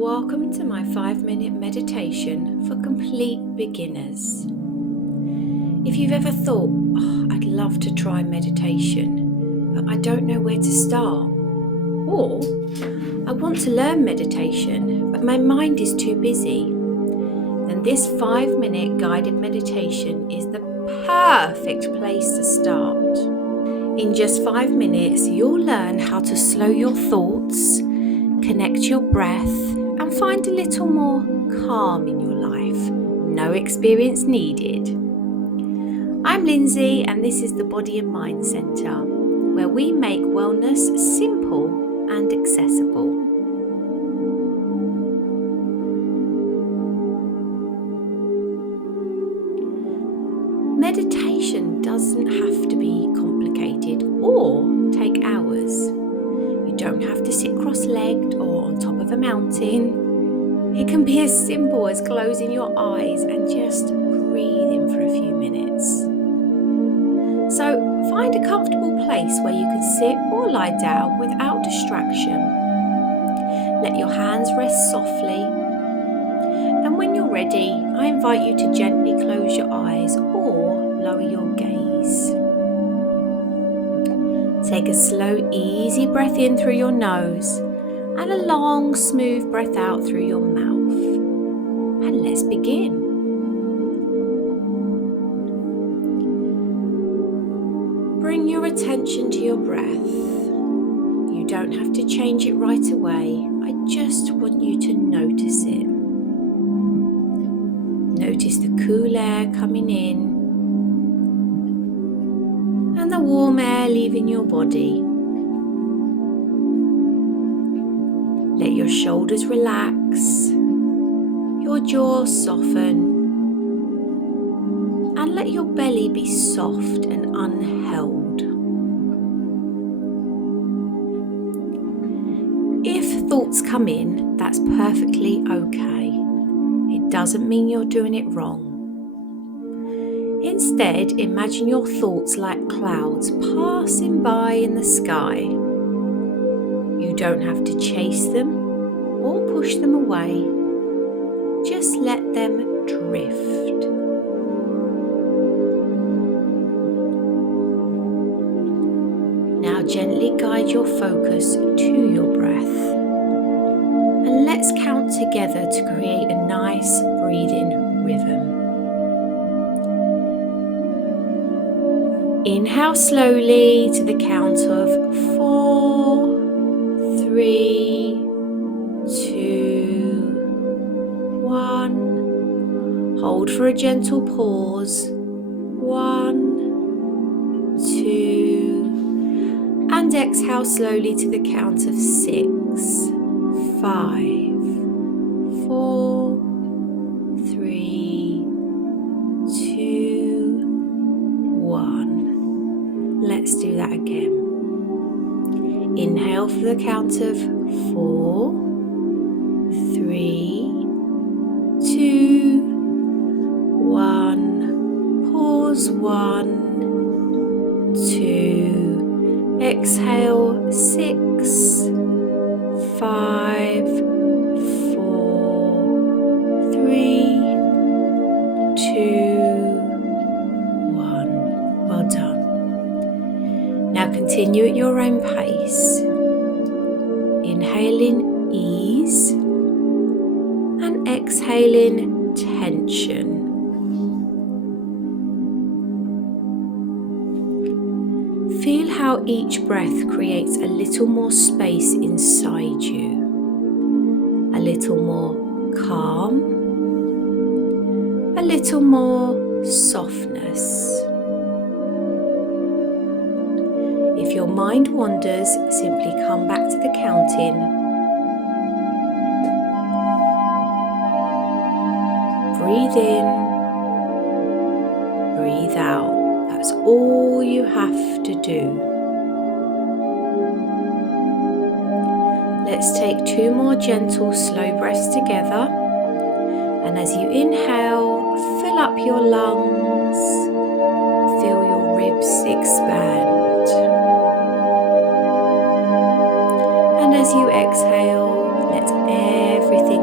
Welcome to my 5-minute meditation for complete beginners. If you've ever thought, I'd love to try meditation, but I don't know where to start, or I want to learn meditation, but my mind is too busy, then this 5-minute guided meditation is the perfect place to start. In just 5 minutes, you'll learn how to slow your thoughts, connect your breath, and find a little more calm in your life. No experience needed. I'm Lindsay, and this is the Body and Mind Centre, where we make wellness simple and accessible. Meditation doesn't have to be complicated or take hours. You don't have to sit cross-legged or on top of a mountain. It can be as simple as closing your eyes and just breathing for a few minutes. So find a comfortable place where you can sit or lie down without distraction. Let your hands rest softly. And when you're ready, I invite you to gently close your eyes or lower your gaze. Take a slow, easy breath in through your nose and a long, smooth breath out through your mouth. And let's begin. Bring your attention to your breath. You don't have to change it right away. I just want you to notice it. Notice the cool air coming in and the warm air leaving your body. Let your shoulders relax, your jaw soften, and let your belly be soft and unheld. If thoughts come in, that's perfectly okay. It doesn't mean you're doing it wrong. Instead, imagine your thoughts like clouds passing by in the sky. You don't have to chase them or push them away. Just let them drift. Now gently guide your focus to your breath. And let's count together to create a nice breathing rhythm. Inhale slowly to the count of 4, 3, 2, 1. Hold for a gentle pause. 1, 2. And exhale slowly to the count of 6, 5, 4, 3, 2, 1. Let's do that again. Inhale for the count of 4, 3, 2, 1. Pause 1, 2. Exhale 6, 5, 4, 3, 2, 1. Well done. Now continue at your own pace. Inhaling ease and exhaling tension. Feel how each breath creates a little more space inside you, a little more calm, a little more softness. If your mind wanders, simply come back to the counting. Breathe in, breathe out. That's all you have to do. Let's take 2 more gentle, slow breaths together. And as you inhale, fill up your lungs, feel your ribs expand. And as you exhale, let everything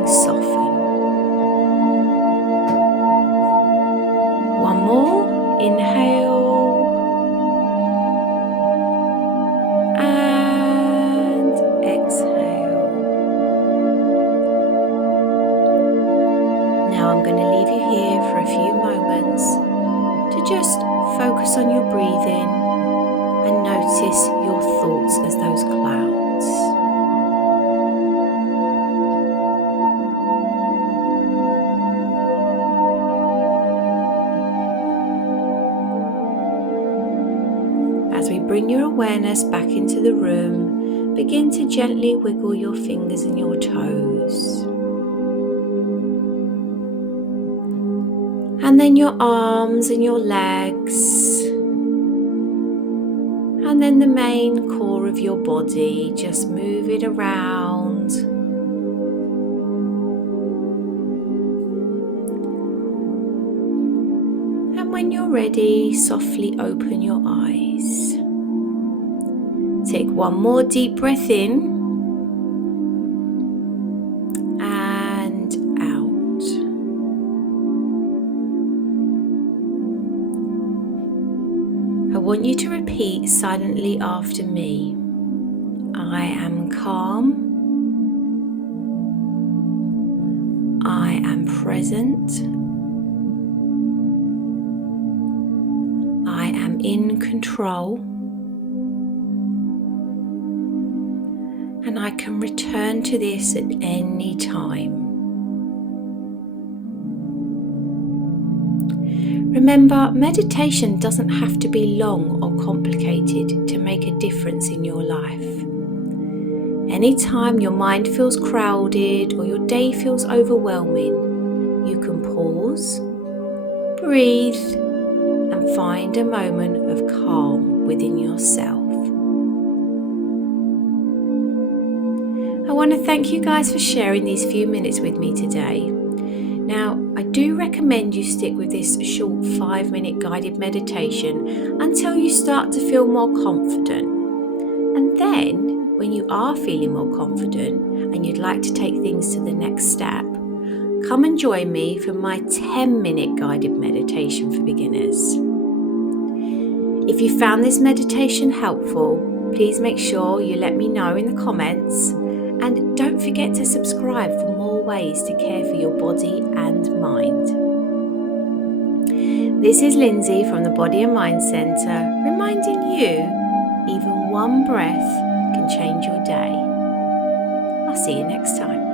your thoughts as those clouds. As we bring your awareness back into the room, begin to gently wiggle your fingers and your toes. And then your arms and your legs. And then the main core of your body, just move it around. And when you're ready, softly open your eyes. Take one more deep breath in and out. I want you to repeat silently after me. I am calm. I am present. I am in control. And I can return to this at any time. Remember, meditation doesn't have to be long or complicated to make a difference in your life. Anytime your mind feels crowded or your day feels overwhelming, you can pause, breathe, and find a moment of calm within yourself. I want to thank you guys for sharing these few minutes with me today. Now, I do recommend you stick with this short 5-minute guided meditation until you start to feel more confident. And then, when you are feeling more confident and you'd like to take things to the next step, come and join me for my 10-minute guided meditation for beginners. If you found this meditation helpful, please make sure you let me know in the comments. And don't forget to subscribe for more ways to care for your body and mind. This is Lindsay from the Body and Mind Centre, reminding you, even one breath can change your day. I'll see you next time.